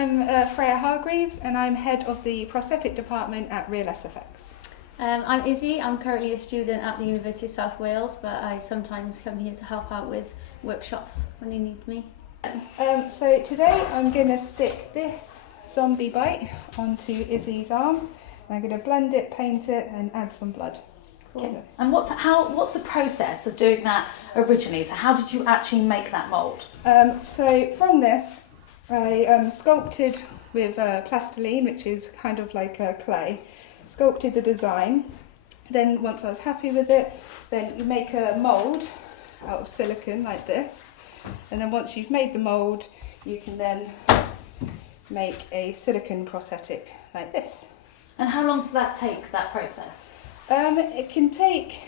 I'm Freya Hargreaves and I'm head of the prosthetic department at Real SFX. I'm Izzy. I'm currently a student at the University of South Wales, but I sometimes come here to help out with workshops when they need me. So today I'm going to stick this zombie bite onto Izzy's arm. And I'm going to blend it, paint it and add some blood. Cool. Okay. And what's the process of doing that originally? So how did you actually make that mould? So from this I sculpted with plastiline, which is kind of like clay, sculpted the design. Then once I was happy with it, then you make a mould out of silicone like this. And then once you've made the mould, you can then make a silicone prosthetic like this. And how long does that take, that process? It can take,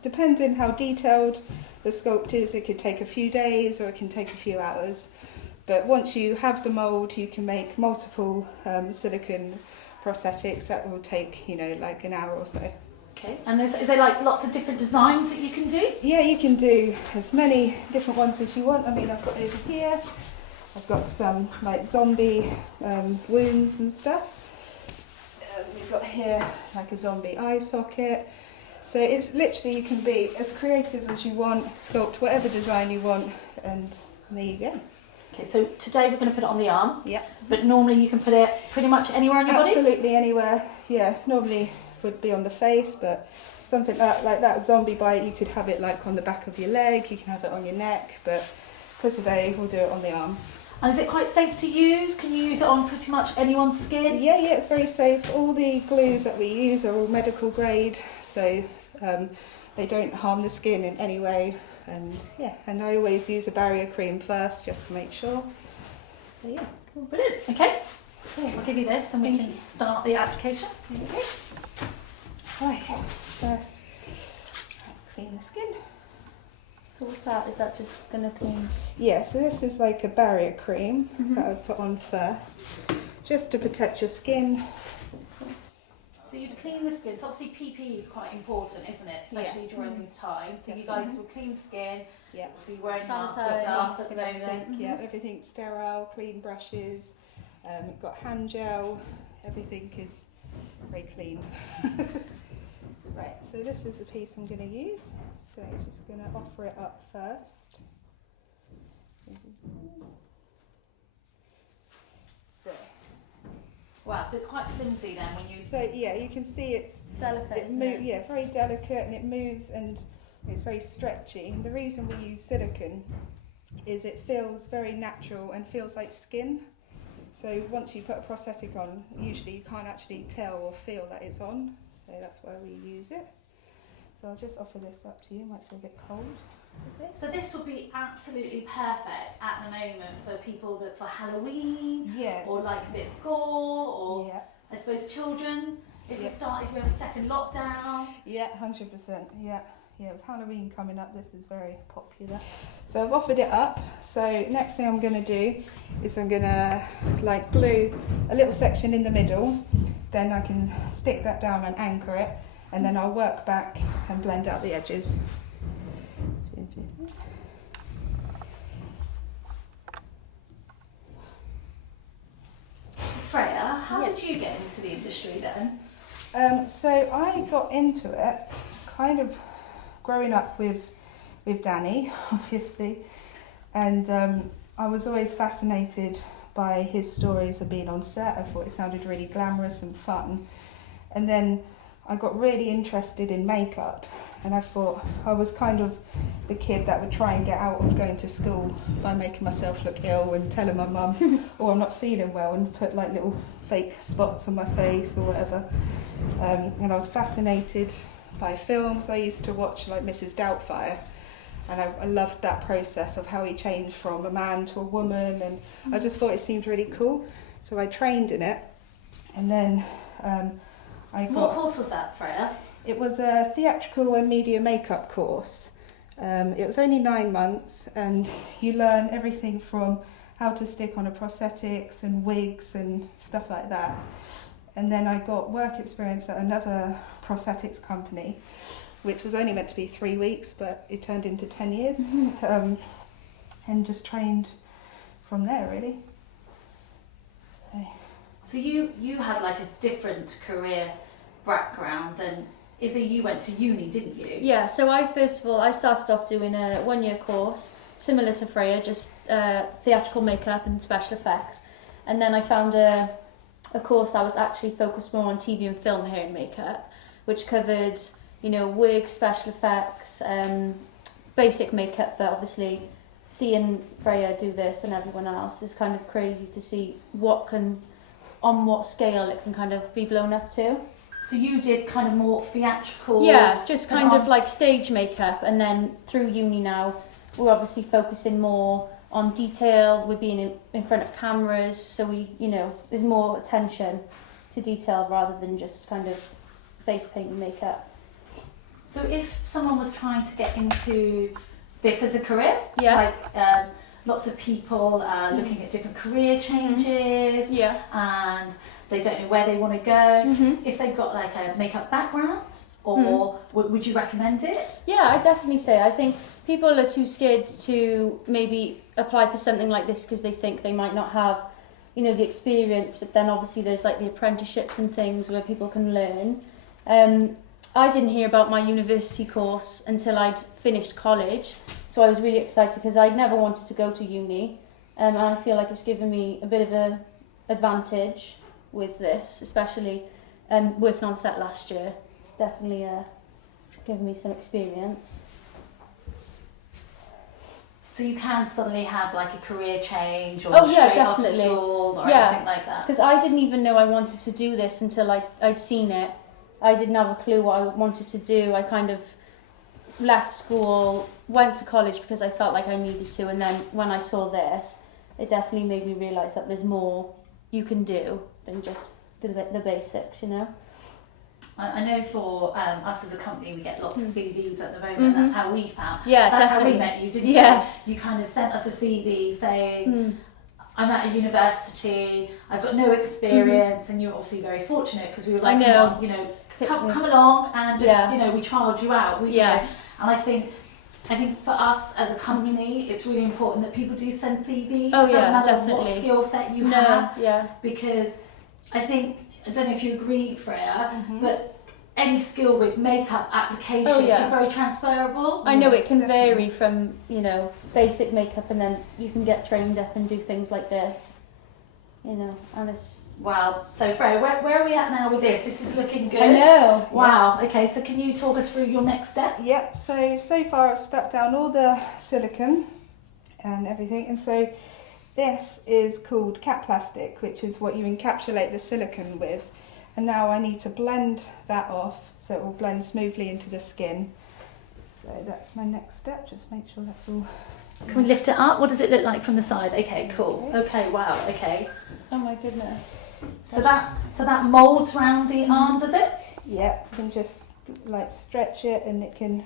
depending how detailed the sculpt is, it could take a few days or it can take a few hours. But once you have the mould, you can make multiple silicone prosthetics. That will take, like an hour or so. Okay, and is there like lots of different designs that you can do? Yeah, you can do as many different ones as you want. I mean, I've got over here, I've got some like zombie wounds and stuff. We've got here like a zombie eye socket. So it's literally, you can be as creative as you want, sculpt whatever design you want, and there you go. Okay, so today we're going to put it on the arm. Yeah. But normally you can put it pretty much anywhere on your body? Absolutely anywhere, yeah. Normally would be on the face, but something like that zombie bite, you could have it like on the back of your leg, you can have it on your neck, but for today we'll do it on the arm. And is it quite safe to use? Can you use it on pretty much anyone's skin? Yeah, it's very safe. All the glues that we use are all medical grade, so they don't harm the skin in any way. And yeah, and I always use a barrier cream first just to make sure. So yeah. Cool, brilliant. Okay, so I'll give you this and we can start the application. Okay. Right, first clean the skin. So what's that? Is that just going to clean? Yeah, so this is like a barrier cream that I put on first, just to protect your skin. So you'd clean the skin. So obviously PPE is quite important, isn't it? Especially during these times. So Definitely. You guys will clean skin. Yeah. So you're wearing masks Sanitize. and stuff at the moment. Yeah, everything's sterile, clean brushes, we've got hand gel, everything is very clean. Right, so this is the piece I'm going to use. So I'm just going to offer it up first. So. Wow, so it's quite flimsy then when you... So yeah, you can see it's Delicate, yeah, very delicate, and it moves and it's very stretchy. And the reason we use silicone is it feels very natural and feels like skin. So once you put a prosthetic on, usually you can't actually tell or feel that it's on. So that's why we use it. So I'll just offer this up to you. It might feel a bit cold. Okay. So this would be absolutely perfect at the moment for people that for Halloween, or like a bit of gore, or I suppose children. If you have a second lockdown. Yeah, 100%. Yeah. Yeah, with Halloween coming up, this is very popular. So I've offered it up. So next thing I'm going to do is I'm going to like glue a little section in the middle. Then I can stick that down and anchor it. And then I'll work back and blend out the edges. So Freya, how did you get into the industry then? So I got into it kind of growing up with Danny, obviously, and I was always fascinated by his stories of being on set. I thought it sounded really glamorous and fun. And then I got really interested in makeup, and I thought I was kind of the kid that would try and get out of going to school by making myself look ill and telling my mum, oh, I'm not feeling well, and put like little fake spots on my face or whatever. And I was fascinated by films. I used to watch like Mrs. Doubtfire, and I loved that process of how he changed from a man to a woman, and I just thought it seemed really cool. So I trained in it, and then What course was that, Freya? It was a theatrical and media makeup course. It was only 9 months, and you learn everything from how to stick on a prosthetics and wigs and stuff like that. And then I got work experience at another prosthetics company, which was only meant to be 3 weeks, but it turned into 10 years. And just trained from there, really. So you had like a different career background than Izzy. You went to uni, didn't you? Yeah, so I started off doing a 1-year course similar to Freya, just theatrical makeup and special effects, and then I found a course that was actually focused more on TV and film hair and makeup, which covered, you know, wig, special effects, basic makeup. But obviously seeing Freya do this and everyone else is kind of crazy to see on what scale it can kind of be blown up to. So you did kind of more theatrical... Yeah, just kind of like stage makeup, and then through uni now, we're obviously focusing more on detail. We're being in front of cameras, so we, you know, there's more attention to detail rather than just kind of face paint and makeup. So if someone was trying to get into this as a career, yeah, like lots of people are looking at different career changes, yeah, and they don't know where they want to go. If they've got like a makeup background, or would you recommend it? Yeah, I definitely say. I think people are too scared to maybe apply for something like this because they think they might not have, you know, the experience. But then obviously there's like the apprenticeships and things where people can learn. I didn't hear about my university course until I'd finished college, so I was really excited because I'd never wanted to go to uni, and I feel like it's given me a bit of an advantage with this, especially working on set last year. It's definitely given me some experience. So you can suddenly have like a career change or yeah, straight off definitely. school or anything like that? Because I didn't even know I wanted to do this until I'd seen it. I didn't have a clue what I wanted to do. I kind of left school, went to college because I felt like I needed to, and then when I saw this, it definitely made me realise that there's more you can do than just the basics, you know? I know for us as a company, we get lots of CVs at the moment. That's how we found. Yeah, that's definitely. how we met you, didn't you? You kind of sent us a CV saying, I'm at a university, I've got no experience, and you're obviously very fortunate because we were like, come on, you know, come along and just, you know, we trialled you out. You know, and I think for us as a company, it's really important that people do send CVs. It doesn't matter what skill set you have. Because I think, I don't know if you agree, Freya, but any skill with makeup application is very transferable. I know it can vary from, you know, basic makeup, and then you can get trained up and do things like this. You know, and it's... Wow. So Freya, where are we at now with this? This is looking good. I know. Wow. Okay, so can you talk us through your next step? Yep, so far I've stuck down all the silicone and everything, and so this is called cap plastic, which is what you encapsulate the silicone with. And now I need to blend that off so it will blend smoothly into the skin. So that's my next step, just make sure that's all... Can we lift it up? What does it look like from the side? Okay, cool. Okay, wow, okay. Oh my goodness. So that moulds around the arm, does it? Yeah, you can just like stretch it and it can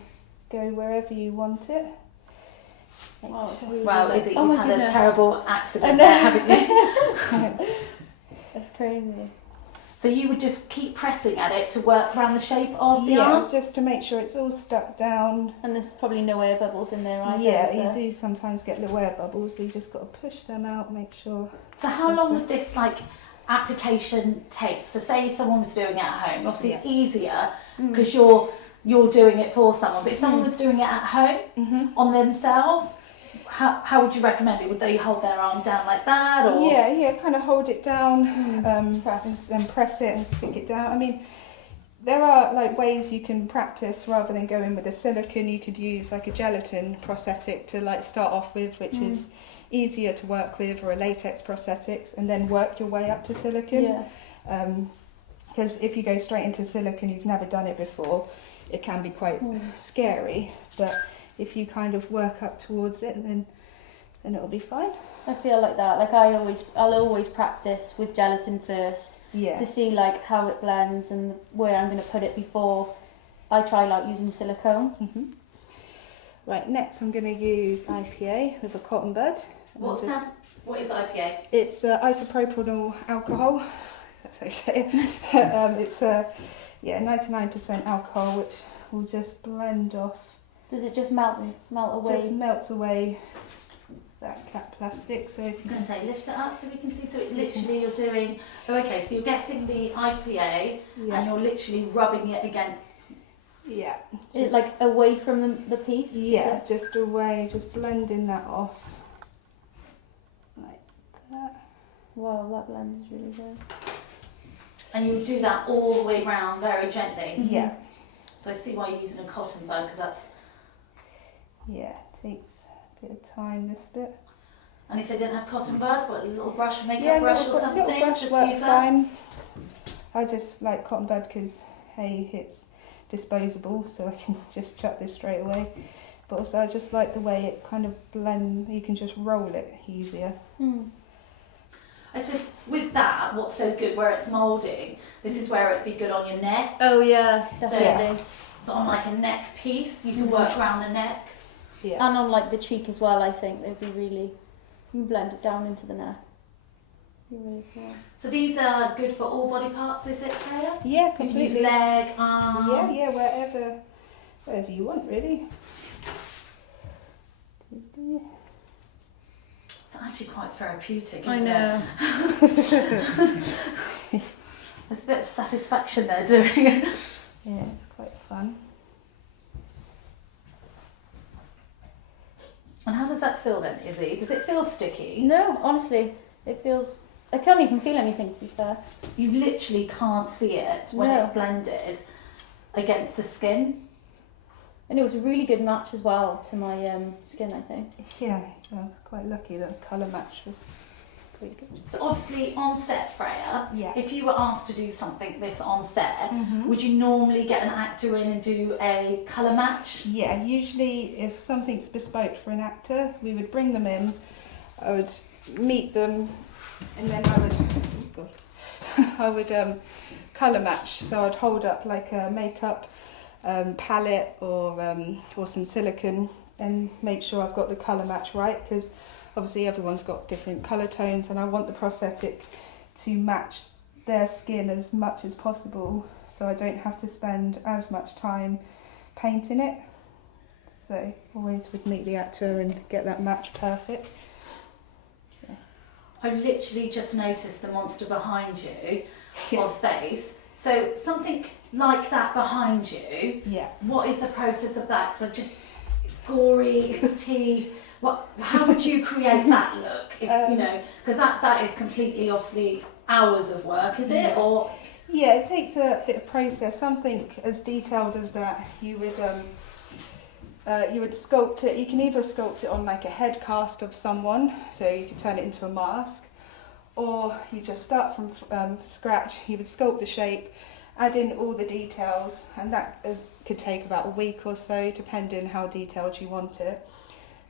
go wherever you want it. Wow, Izzy, you've had a terrible accident there, haven't you? That's crazy. So you would just keep pressing at it to work around the shape of the arm? Yeah, just to make sure it's all stuck down. And there's probably no air bubbles in there either. Yeah, you do sometimes get little air bubbles, so you just got to push them out, make sure. So how long would this application take? So say if someone was doing it at home, obviously it's easier because you're doing it for someone, but if someone was doing it at home on themselves, how would you recommend it? Would they hold their arm down like that? Or? Yeah, kind of hold it down, and press it and stick it down. I mean, there are like ways you can practice rather than going with a silicone. You could use like a gelatin prosthetic to like start off with, which is easier to work with, or a latex prosthetics, and then work your way up to silicone. Because if you go straight into silicone, you've never done it before, it can be quite scary. But if you kind of work up towards it, then it'll be fine. I feel like that. Like I'll always practice with gelatin first to see like how it blends and where I'm going to put it before I try out using silicone. Right, next I'm going to use IPA with a cotton bud. What is IPA? It's isopropyl alcohol. That's how you say it. It's 99% alcohol, which will just blend off. Does it just melt away? Just melts away that cap plastic. So if I was going to say, lift it up so we can see. So it literally you're doing. Oh, okay. So you're getting the IPA and you're literally rubbing it against. Yeah. It's like away from the piece? Yeah, just away, just blending that off. Like that. Wow, that blend is really good. And you do that all the way round very gently. Yeah. So I see why you're using a cotton bud, because that's... Yeah, it takes a bit of time, this bit. And if they don't have cotton bud, what, a little brush, makeup brush or something? Little brush just works use that? fine. I just like cotton bud because, hey, it's disposable, so I can just chuck this straight away. But also I just like the way it kind of blends, you can just roll it easier. I suppose with that, what's so good where it's moulding, this is where it'd be good on your neck. Oh yeah, definitely. So on like a neck piece, you can work around the neck. Yeah. And on like the cheek as well, I think they'd be really, you can blend it down into the neck. Be really cool. So these are good for all body parts, is it, Freya? Yeah, You completely. can use leg, arm. Yeah, wherever you want, really. It's actually quite therapeutic, I isn't know. it? There's a bit of satisfaction there doing it. Yeah, it's quite fun. And how does that feel then, Izzy? Does it feel sticky? No, honestly, it feels. I can't even feel anything, to be fair. You literally can't see it when No. it's blended against the skin. And it was a really good match as well to my skin, I think. Yeah, well, quite lucky the colour match was pretty good. So obviously on set, Freya, Yeah. if you were asked to do something this on set, would you normally get an actor in and do a colour match? Yeah, usually if something's bespoke for an actor, we would bring them in, I would meet them, and then I would colour match. So I'd hold up like a makeup palette or some silicone and make sure I've got the colour match right, because obviously everyone's got different colour tones and I want the prosthetic to match their skin as much as possible, so I don't have to spend as much time painting it. So always would meet the actor and get that match perfect. I literally just noticed the monster behind you, or face. So something like that behind you, what is the process of that? Because it's gory, it's teeth. How would you create that look? If, you know, because that is completely, obviously, hours of work, is it? Or yeah, it takes a bit of process. Something as detailed as that, you would sculpt it. You can either sculpt it on like a head cast of someone, so you could turn it into a mask, or you just start from scratch. You would sculpt the shape, add in all the details, and that could take about a week or so, depending how detailed you want it.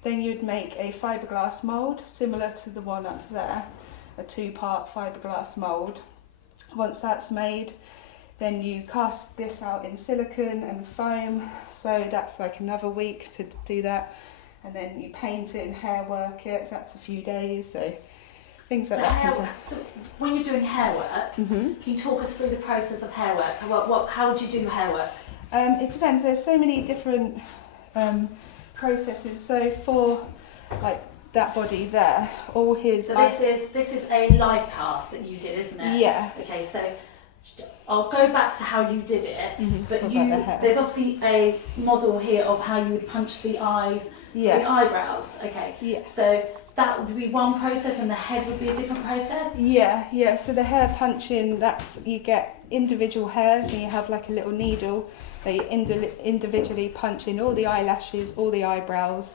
Then you'd make a fiberglass mould, similar to the one up there, a 2-part fiberglass mould. Once that's made, then you cast this out in silicone and foam, so that's like another week to do that. And then you paint it and hair work it, so that's a few days, so things like that. So when you're doing hair work, can you talk us through the process of hair work? How would you do hair work? It depends, there's so many different processes. So for like that body there, all his... So this is a live cast that you did, isn't it? Yeah. Okay, so I'll go back to how you did it, but there's obviously a model here of how you would punch the eyes, the eyebrows. Okay. Yeah. So that would be one process, and the head would be a different process. Yeah. So the hair punching, you get individual hairs, and you have like a little needle that you individually punch in all the eyelashes, all the eyebrows,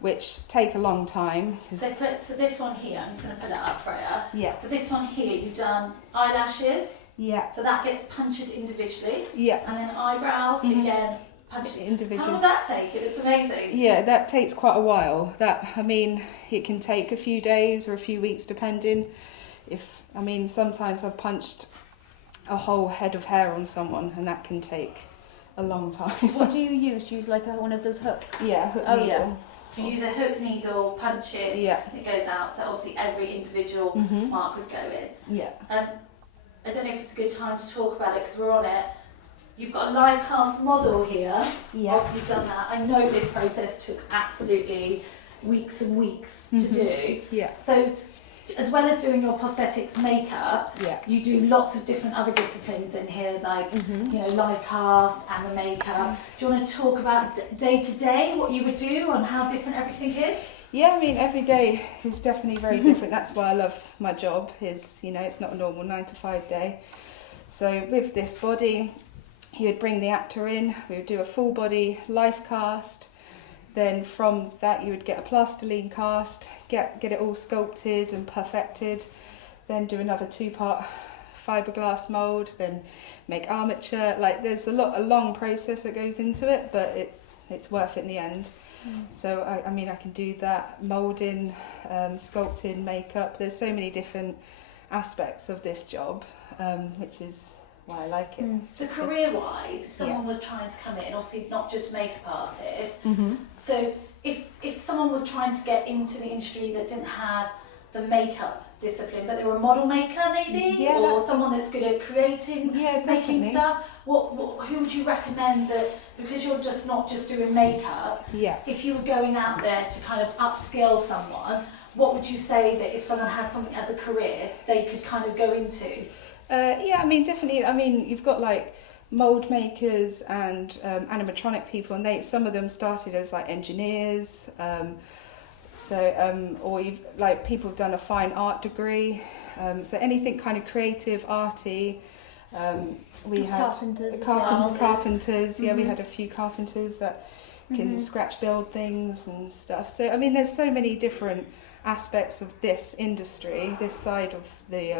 which take a long time. So this one here, I'm just going to put it up, Freya. Yeah. So this one here, you've done eyelashes. Yeah. So that gets punched individually. Yeah. And then eyebrows, again, punched individually. How will that take? It looks amazing. Yeah, that takes quite a while. It can take a few days or a few weeks, depending. Sometimes I've punched a whole head of hair on someone, and that can take a long time. What do you use? Do you use like one of those hooks? Yeah, hook needle. Yeah. So you use a hook needle, punch it, it goes out. So obviously every individual mark would go in. Yeah. I don't know if it's a good time to talk about it because we're on it. You've got a live cast model here. Yeah. You've done that. I know this process took absolutely weeks and weeks to do. Yeah. So as well as doing your prosthetics makeup, you do lots of different other disciplines in here, like you know, live cast and the makeup. Do you want to talk about day to day, what you would do and how different everything is? Yeah, I mean, every day is definitely very different. That's why I love my job, is, you know, it's not a normal 9 to 5 day. So with this body, you would bring the actor in, we would do a full body life cast. Then from that you would get a plastiline cast, get it all sculpted and perfected. Then do another 2-part fiberglass mould, then make armature. Like, there's a long process that goes into it, but it's worth it in the end. So I mean, I can do that, moulding, sculpting, makeup. There's so many different aspects of this job, which is why I like it. So career-wise, if someone was trying to come in, obviously not just makeup artists, so if someone was trying to get into the industry that didn't have the makeup discipline, but they were a model maker maybe, or someone that's good at creating, making stuff, who would you recommend that, because you're just not just doing makeup, if you were going out there to kind of upskill someone, what would you say that if someone had something as a career they could kind of go into? I mean, definitely. I mean, you've got like mould makers and animatronic people, and some of them started as like engineers. Or you've, like, people have done a fine art degree. So anything kind of creative, arty. We had carpenters. Yeah, we had a few carpenters that can scratch build things and stuff. So I mean, there's so many different aspects of this industry, this side of the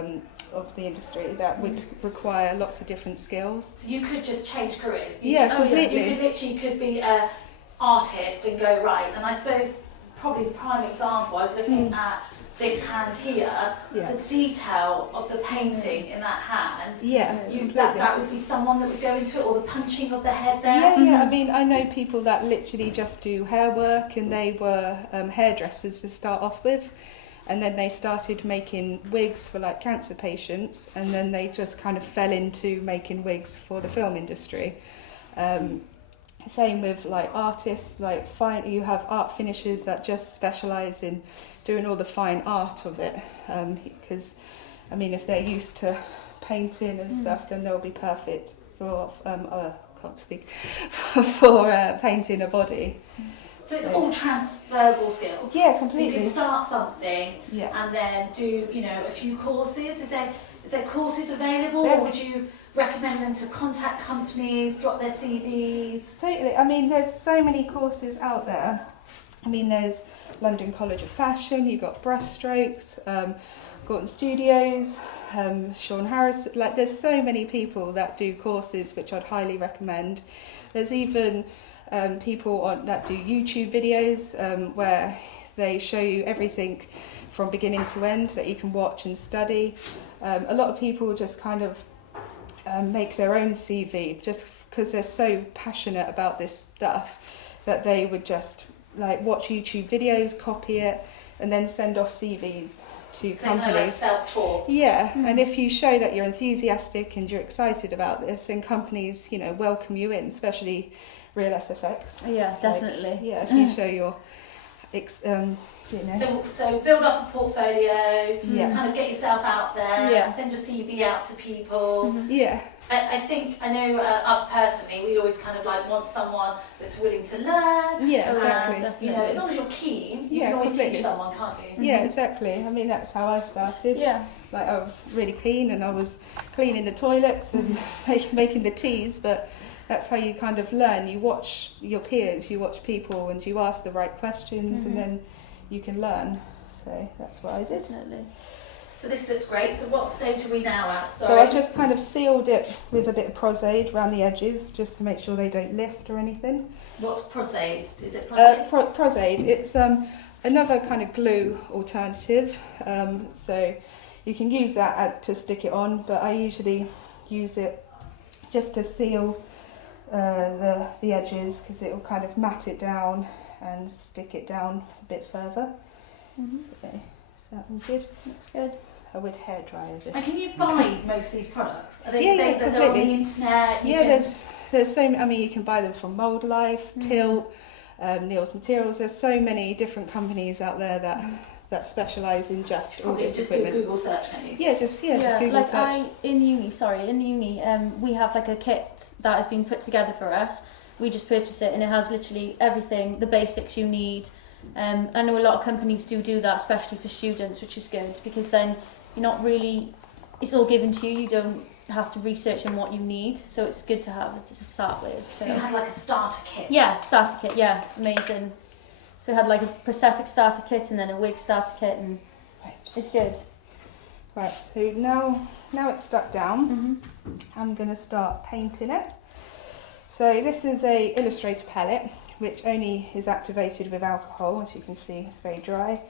industry, that would require lots of different skills. So you could just change careers. Completely. You could be an artist and go right. And I suppose probably the prime example, I was looking at this hand here, the detail of the painting in that hand. That would be someone that would go into it, or the punching of the head there. I mean, I know people that literally just do hair work, and they were hairdressers to start off with, and then they started making wigs for like cancer patients, and then they just kind of fell into making wigs for the film industry. Same with like artists, like you have art finishers that just specialise in doing all the fine art of it, because I mean, if they're used to painting and stuff, then they'll be perfect for for painting a body. So it's all transferable skills. Yeah, completely. So you can start something and then do, you know, a few courses. Is there courses available, or would you recommend them to contact companies, drop their CVs? Totally. I mean, there's so many courses out there. I mean, there's London College of Fashion, you've got Brushstrokes, Gorton Studios, Sean Harris. Like, there's so many people that do courses, which I'd highly recommend. There's even people that do YouTube videos where they show you everything from beginning to end that you can watch and study. A lot of people just kind of make their own CV just because they're so passionate about this stuff, that they would just like watch YouTube videos, copy it, and then send off CVs to companies. Kind of like self-taught. And if you show that you're enthusiastic and you're excited about this, then companies, you know, welcome you in, especially Real SFX. Yeah, definitely. Like, if you show your you know. So build up a portfolio, kind of get yourself out there, send your CV out to people. I think, I know us personally, we always kind of like want someone that's willing to learn. Exactly. You know, as long as you're keen, you can always teach someone, can't you? Yeah, exactly. I mean, that's how I started. Like, I was really keen, and I was cleaning the toilets and making the teas, but that's how you kind of learn. You watch your peers, you watch people, and you ask the right questions, and then you can learn. So that's what I did. Definitely. So this looks great. So what stage are we now at? So I just kind of sealed it with a bit of prosade around the edges, just to make sure they don't lift or anything. What's prosade? Is it prosade? Prosade. It's another kind of glue alternative. So you can use that to stick it on, but I usually use it just to seal the edges, because it will kind of mat it down and stick it down a bit further. So, is that all good? Looks good. I would hairdryer this. And can you buy most of these products? Are they, Yeah, they're on the internet? There's so many. I mean, you can buy them from Mould Life, Tilt, Neil's Materials. There's so many different companies out there that specialise in just all Probably this just equipment. do a Google search, can you? Yeah, just Google like search. In uni, we have like a kit that has been put together for us. We just purchase it and it has literally everything, the basics you need. I know a lot of companies do that, especially for students, which is good because then you're not really, it's all given to you. You don't have to research in what you need, so it's good to have to start with. So you had like a starter kit? Yeah, starter kit, yeah, amazing. So we had like a prosthetic starter kit and then a wig starter kit, and it's good. Right, so now it's stuck down, I'm going to start painting it. So this is a Illustrator palette, which only is activated with alcohol. As you can see, it's very dry,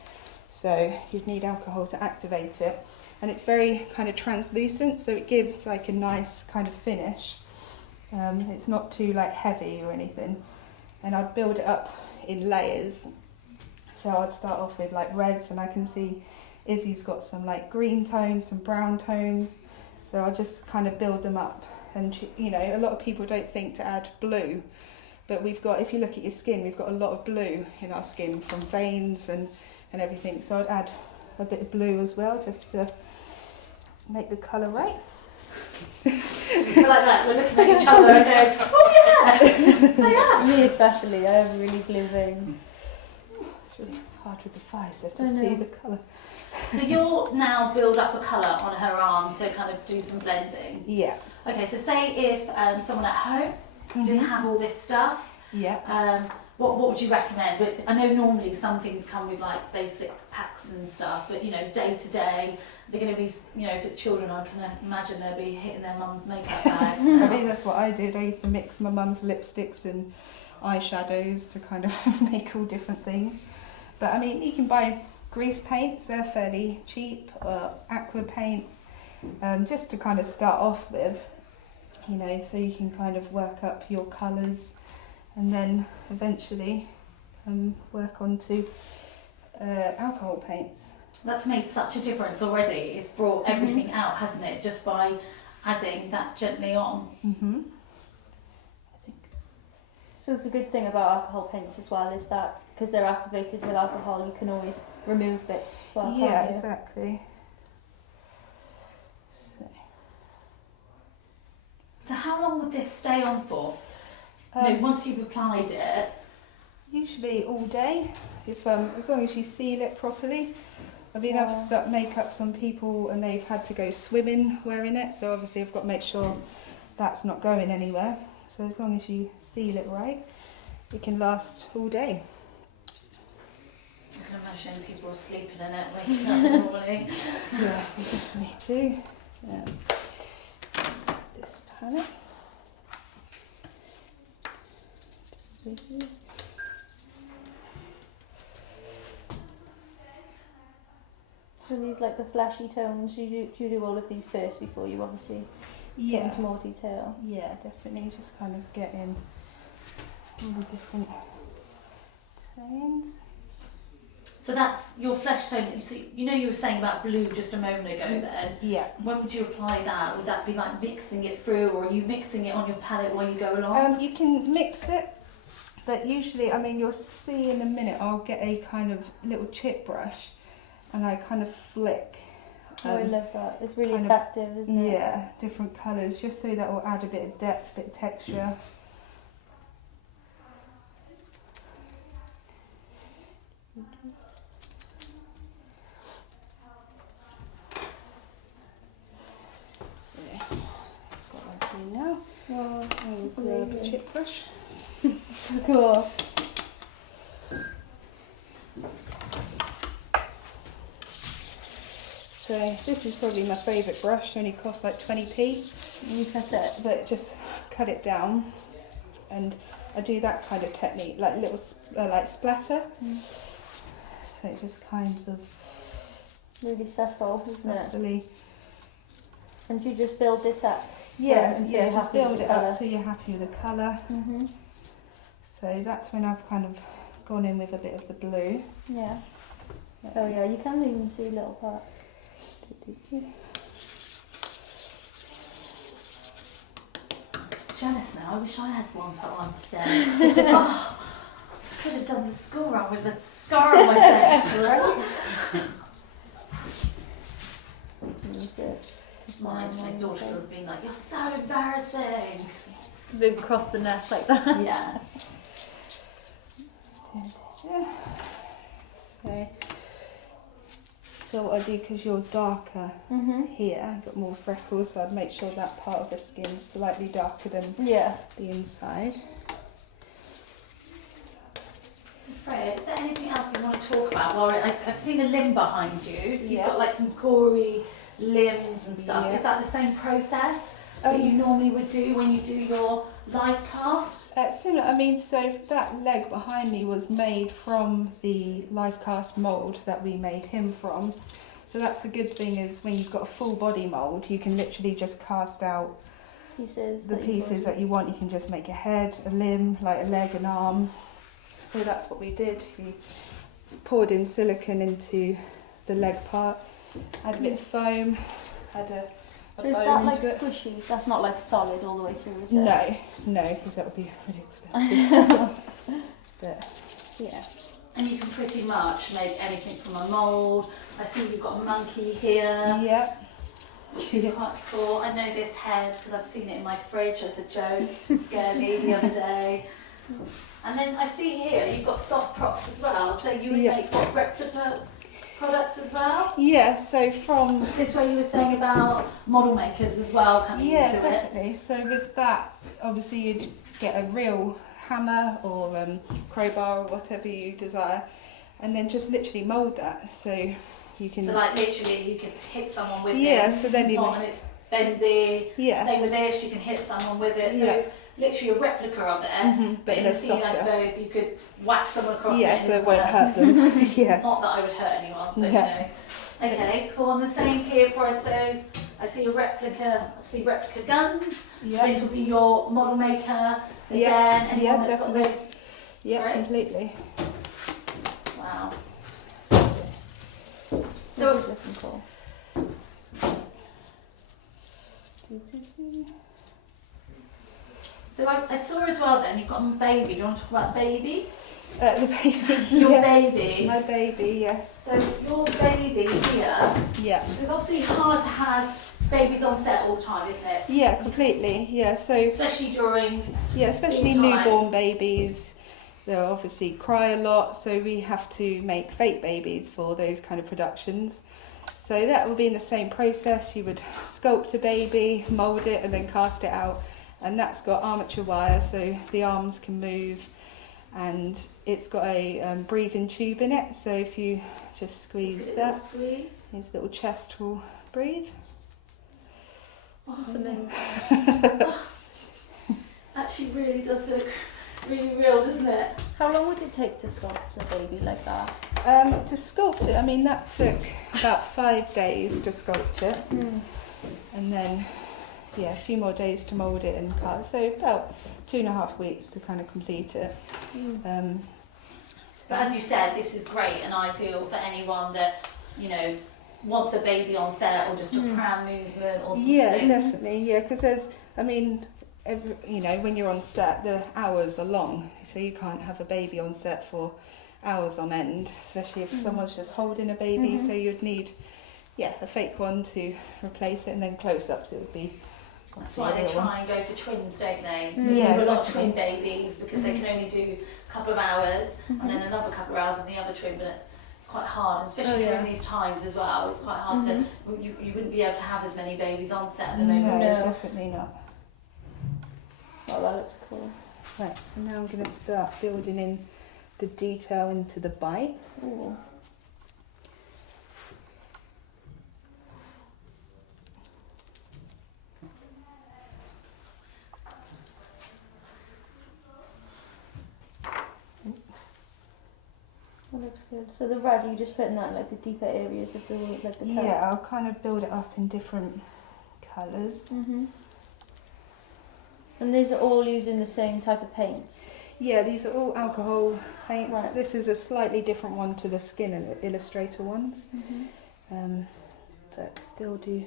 so you'd need alcohol to activate it. And it's very kind of translucent, so it gives like a nice kind of finish. It's not too like heavy or anything. And I'd build it up in layers. So I'd start off with like reds, and I can see Izzy's got some like green tones, some brown tones. So I'll just kind of build them up. And you know, a lot of people don't think to add blue, but we've got, if you look at your skin, we've got a lot of blue in our skin from veins and everything. So I'd add a bit of blue as well, just to make the colour right. We're like that, we're looking at each other and going, oh yeah, I am. Me especially, I have really blue veins. It's really hard with the visor to see the colour. So you'll now build up a colour on her arm to kind of do some blending? Yeah. Okay, so say if someone at home didn't have all this stuff, what would you recommend? But I know normally some things come with like basic packs and stuff, but you know, day to day, they're going to be, you know, if it's children, I can imagine they'll be hitting their mum's makeup bags. I mean, that's what I did. I used to mix my mum's lipsticks and eyeshadows to kind of make all different things. But I mean, you can buy grease paints, they're fairly cheap, or aqua paints, just to kind of start off with, you know, so you can kind of work up your colours and then eventually work onto alcohol paints. That's made such a difference already. It's brought everything out, hasn't it, just by adding that gently on. So the good thing about alcohol paints as well is that because they're activated with alcohol, you can always remove bits as well. Yeah, exactly. So how long would this stay on for? Once you've applied it? Usually all day, if as long as you seal it properly. I've been able to start make up some people and they've had to go swimming wearing it, so obviously I've got to make sure that's not going anywhere. So as long as you seal it right, it can last all day. I can imagine people are sleeping in it, waking up in the morning. Yeah, definitely too. This palette. So these like the flashy tones, do you do all of these first before you obviously get into more detail? Yeah, definitely. Just kind of get in all the different tones. So that's your flesh tone. So you know you were saying about blue just a moment ago then. Yeah. When would you apply that? Would that be like mixing it through, or are you mixing it on your palette while you go along? You can mix it, but usually, I mean, you'll see in a minute, I'll get a kind of little chip brush and I kind of flick. I love that. It's really effective, isn't it? Yeah, different colours, just so that will add a bit of depth, a bit of texture. So, that's what I'll do now. Oh, I'll grab a chip brush. so cool. So this is probably my favourite brush, only costs like 20p. You cut it. But just cut it down, and I do that kind of technique, like little like splatter. So it just kind of really subtle, isn't it? subtly. And you just build this up. Yeah, until yeah, you're just happy with build the it colour. up till you're happy with the colour. So that's when I've kind of gone in with a bit of the blue. Yeah. Oh yeah, you can even see little parts. Jealous now. I wish I had one put on today. Oh, could have done the school run with a scar on my face. My daughter would have been like, "You're so embarrassing." Move across the neck like that. Yeah. So what I do, because you're darker here, I've got more freckles, so I'd make sure that part of the skin's slightly darker than the inside. So Freya, is there anything else you want to talk about? Well, I've seen a limb behind you, so you've got like some gory limbs and stuff. Is that the same process that you normally would do when you do your live cast? Similar. I mean, so that leg behind me was made from the live cast mould that we made him from. So that's the good thing, is when you've got a full body mould, you can literally just cast out the pieces that you want. You can just make a head, a limb, like a leg, an arm. So that's what we did. We poured in silicone into the leg part, had a bit of foam, had a So is that like squishy? That's not like solid all the way through, is it? No, because that would be really expensive. But yeah. And you can pretty much make anything from a mould. I see you've got a monkey here. Yeah. Which is quite cool. I know this head because I've seen it in my fridge as a joke to scare me the other day. And then I see here you've got soft props as well. So you would make what, replica products as well? Yeah, so from... This way you were saying about model makers as well coming into it. Yeah, definitely. So with that, obviously you'd get a real hammer or crowbar or whatever you desire, and then just literally mould that. So you can... So like literally you can hit someone with this. So then and it's bendy. Yeah. Same with this, you can hit someone with it. So it's literally a replica of it, but in the a scene, softer. I suppose you could whack someone across it. Yeah, so it won't hurt them. Not that I would hurt anyone, but you know. Okay, cool. And the same here for us. I see a replica. I see replica guns. Yeah. This would be your model maker again. Anyone that's got those? Yeah, right? Completely. Wow. So it's looking cool. So I saw as well then, you've got a baby. Do you want to talk about the baby? The baby. Your baby. My baby, yes. So your baby here. Yeah. So it's obviously hard to have babies on set all the time, isn't it? Yeah, completely. Yeah, so... Especially during... Yeah, especially newborn babies. They'll obviously cry a lot, so we have to make fake babies for those kind of productions. So that will be in the same process. You would sculpt a baby, mould it, and then cast it out. And that's got armature wire, so the arms can move, and it's got a breathing tube in it. So if you just squeeze that, his little chest will breathe. Oh, that's amazing. Actually, really does look really real, doesn't it? How long would it take to sculpt a baby like that? To sculpt it, I mean, that took about 5 days to sculpt it, and then. Yeah, a few more days to mould it and cut. So about 2.5 weeks to kind of complete it. But as you said, this is great and ideal for anyone that, you know, wants a baby on set or just a pram movement or something. Yeah, definitely. Yeah, because there's, I mean, you know, when you're on set, the hours are long, so you can't have a baby on set for hours on end, especially if someone's just holding a baby. So you'd need, a fake one to replace it, and then close-ups it would be. That's why they try and go for twins, don't they? Yeah, a lot of twin babies because they can only do a couple of hours and then another couple of hours with the other twin, but it's quite hard, and especially during these times as well. It's quite hard to. You wouldn't be able to have as many babies on set at the moment. No, definitely not. Oh, that looks cool. Right, so now I'm going to start building in the detail into the bite. Ooh. That looks good. So the red, you just put in that like the deeper areas of the like the cut. Yeah, I'll kind of build it up in different colours. And these are all using the same type of paints? Yeah, these are all alcohol paints. Right. This is a slightly different one to the Skin Illustrator ones, but still do.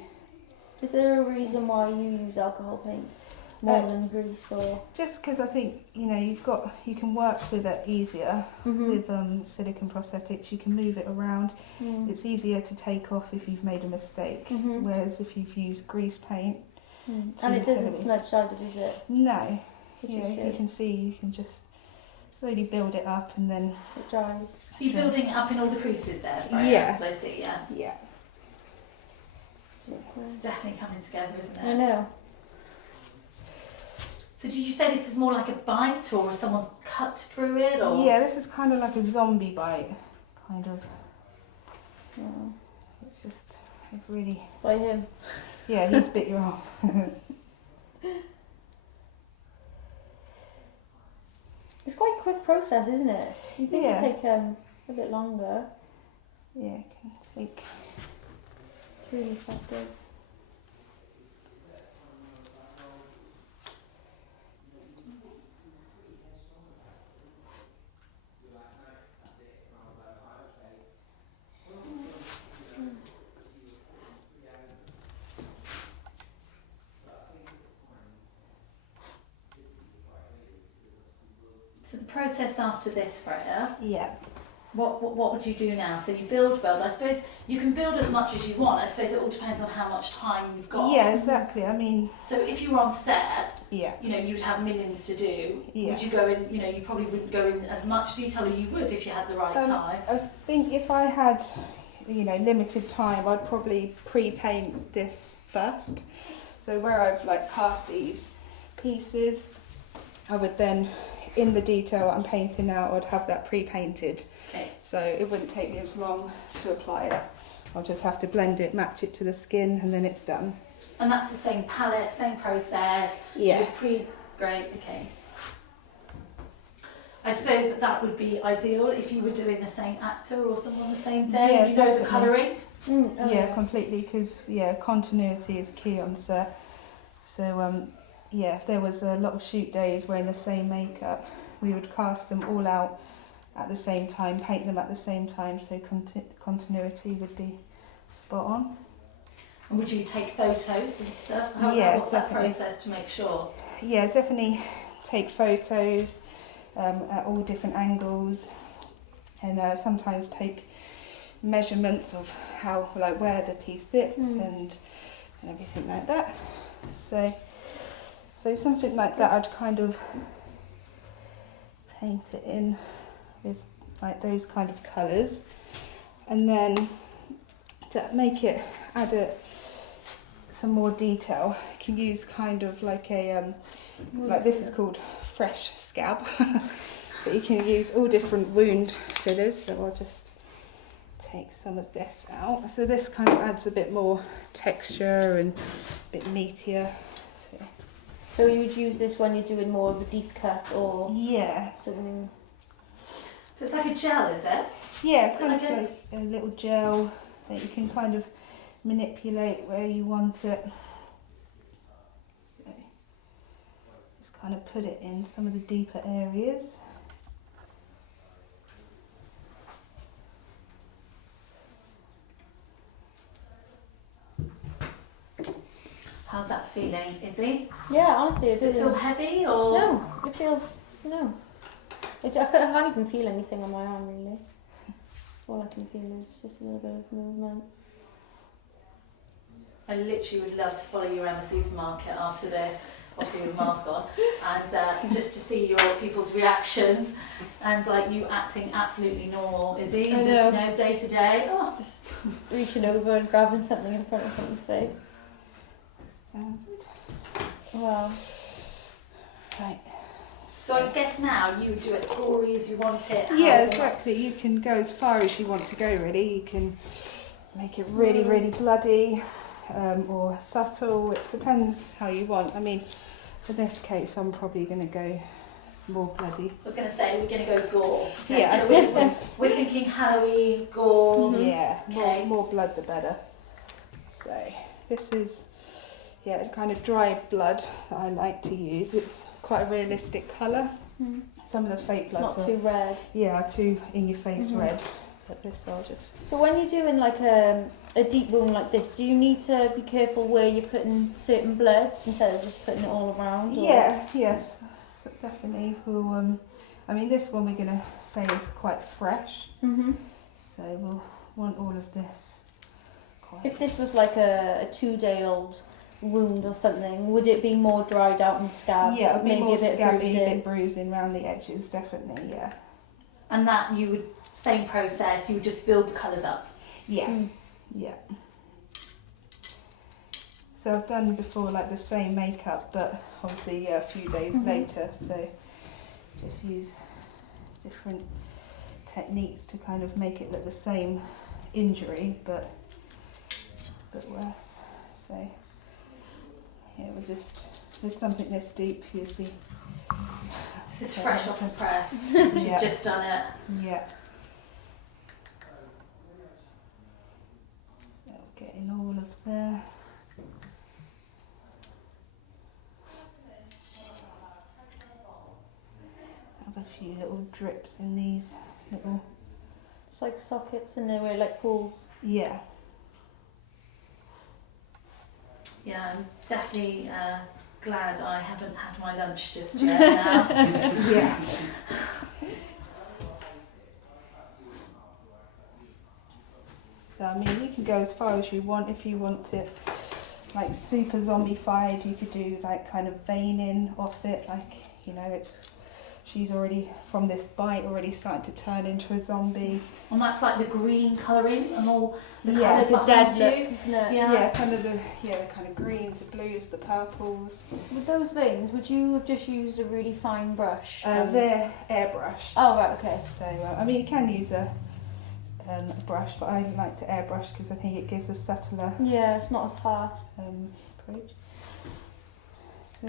Is there a reason why you use alcohol paints? more than grease or? Just because I think, you know, you can work with it easier with silicone prosthetics. You can move it around. It's easier to take off if you've made a mistake, whereas if you've used grease paint. And it doesn't smudge either, does it? No. You can see, you can just slowly build it up and then it dries. So you're building it up in all the creases there, Freya? Yeah. So I see, yeah. Yeah. It's definitely coming together, isn't it? I know. So did you say this is more like a bite, or someone's cut through it, or? Yeah, this is kind of like a zombie bite, kind of. Yeah. It's just really... By him. Yeah, he's bit you off. It's quite a quick process, isn't it? You think it'd take a bit longer. Yeah, it can take... It's really effective. So the process after this, Freya, Yeah. what would you do now? So you build. I suppose you can build as much as you want. I suppose it all depends on how much time you've got. Yeah, exactly. I mean... So if you were on set, Yeah. you know, you'd have millions to do. Yeah. Would you go in, you know, you probably wouldn't go in as much detail as you would if you had the right time. I think if I had, you know, limited time, I'd probably pre-paint this first. So where I've like cast these pieces, I would then, in the detail I'm painting now, I'd have that pre-painted. Okay. So it wouldn't take me as long to apply it. I'll just have to blend it, match it to the skin, and then it's done. And that's the same palette, same process. Yeah. Great, okay. I suppose that would be ideal if you were doing the same actor or someone the same day. Yeah, you know definitely. the colouring. Yeah, completely, because continuity is key on set. So if there was a lot of shoot days wearing the same makeup, we would cast them all out at the same time, paint them at the same time, so continuity would be spot on. And would you take photos and stuff? What's definitely. that process to make sure? Yeah, definitely take photos at all different angles, and sometimes take measurements of how, like, where the piece sits and everything like that. So something like that, I'd kind of paint it in with like those kind of colours, and then to make it some more detail, you can use kind of like a like this is called fresh scab, but you can use all different wound fillers. So I'll just take some of this out. So this kind of adds a bit more texture and a bit meatier. So you would use this when you're doing more of a deep cut or something? So it's like a gel, is it? Yeah, it's kind of like a little gel that you can kind of manipulate where you want it. So just kind of put it in some of the deeper areas. How's that feeling, Izzy? Yeah, honestly, Does it feel heavy or? No, it feels, no. I can't even feel anything on my arm, really. All I can feel is just a little bit of movement. I literally would love to follow you around the supermarket after this, obviously with a mask on, and just to see your people's reactions and like you acting absolutely normal, Izzy, I just know. day to day. Just reaching over and grabbing something in front of someone's face. Wow. Right. So I guess now you would do it as gory as you want it. Yeah, exactly. You can go as far as you want to go, really. You can make it really, really bloody or subtle. It depends how you want. I mean, in this case, I'm probably going to go more bloody. I was going to say, we're going to go gore. Okay, Yeah. So we're thinking Halloween, gore. Yeah, Okay. more blood the better. So this is, kind of dry blood that I like to use. It's quite a realistic colour. Some of the fake bloods Not too red. too in your face red. But this I'll just... So when you're doing like a deep wound like this, do you need to be careful where you're putting certain bloods instead of just putting it all around? Or? Yeah, yes, so definitely. We'll, I mean, this one we're going to say is quite fresh, so we'll want all of this. If this was like a 2-day-old wound or something, would it be more dried out and scabbed? Yeah, maybe more a bit scabby, bruising? a bit bruising around the edges, definitely, yeah. And that you would, same process, you would just build the colours up? Yeah, yeah. So I've done before like the same makeup, but obviously a few days later, so just use different techniques to kind of make it look the same injury, but worse. So yeah, we'll just, with something this deep, usually. This is fresh off the press. She's just done it. Yeah. So getting all of there. Have a few little drips in these little. It's like sockets in there where like pools. Yeah. Yeah, I'm definitely glad I haven't had my lunch just yet now. Yeah. So I mean, you can go as far as you want. If you want it like super zombified, you could do like kind of veining off it, like, you know, it's, she's already, from this bite, already starting to turn into a zombie. And that's like the green colouring and all the Yeah, colours it's a behind dead you. look, isn't it? Yeah, kind of the kind of greens, the blues, the purples. With those veins, would you have just used a really fine brush? They're airbrushed. Oh, right, okay. So I mean, you can use a brush, but I like to airbrush because I think it gives a subtler Yeah, it's not as hard. approach.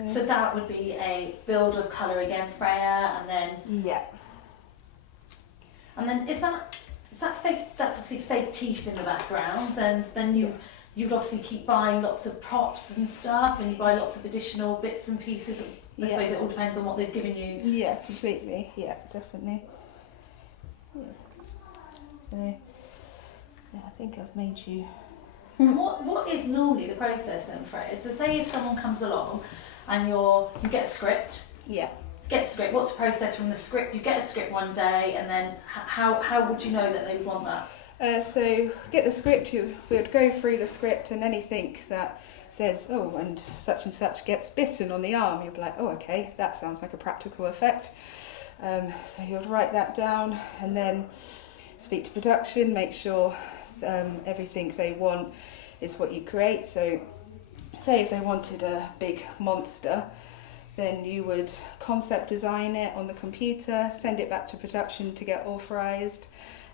So that would be a build of colour again, Freya, and then is that fake? That's obviously fake teeth in the background, and then you would obviously keep buying lots of props and stuff, and you buy lots of additional bits and pieces. I suppose it all depends on what they've given you. Yeah, completely. Yeah, definitely. Yeah. So I think I've made you. And what is normally the process then, Freya? So say if someone comes along and you get a script. Yeah. Get a script. What's the process from the script? You get a script one day, and then how would you know that they would want that? So get the script. We would go through the script, and anything that says, oh, and such gets bitten on the arm, you'd be like, oh, okay, that sounds like a practical effect. So you'd write that down, and then speak to production, make sure everything they want is what you create. So say if they wanted a big monster, then you would concept design it on the computer, send it back to production to get authorized,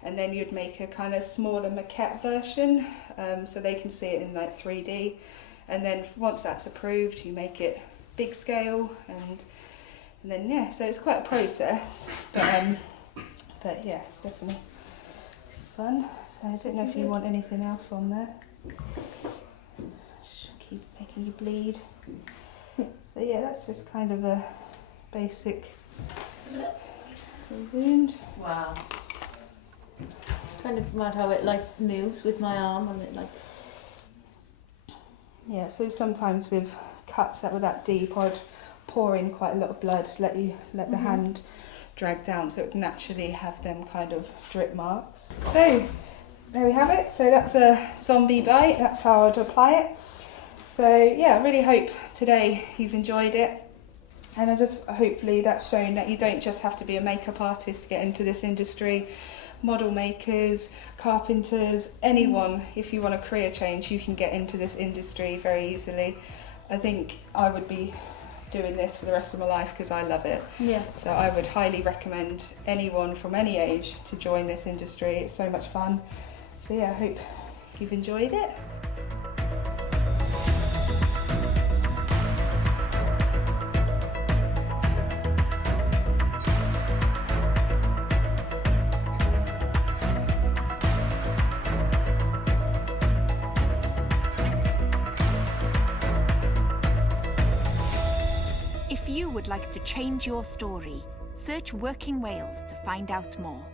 and then you'd make a kind of smaller maquette version so they can see it in like 3D. And then once that's approved, you make it big scale, and then so it's quite a process, but yeah, it's definitely fun. So I don't know if you want anything else on there. Just keep making you bleed. So yeah, that's just kind of a basic wound. Wow. It's kind of mad how it like moves with my arm, and it like. Yeah, so sometimes with cuts that were that deep, I'd pour in quite a lot of blood, let the hand drag down, so it would naturally have them kind of drip marks. So there we have it. So that's a zombie bite. That's how I'd apply it. So yeah, I really hope today you've enjoyed it, and I just hopefully that's shown that you don't just have to be a makeup artist to get into this industry. Model makers, carpenters, anyone, if you want a career change, you can get into this industry very easily. I think I would be doing this for the rest of my life because I love it. Yeah. So I would highly recommend anyone from any age to join this industry. It's so much fun. So yeah, I hope you've enjoyed it. If you would like to change your story, search Working Wales to find out more.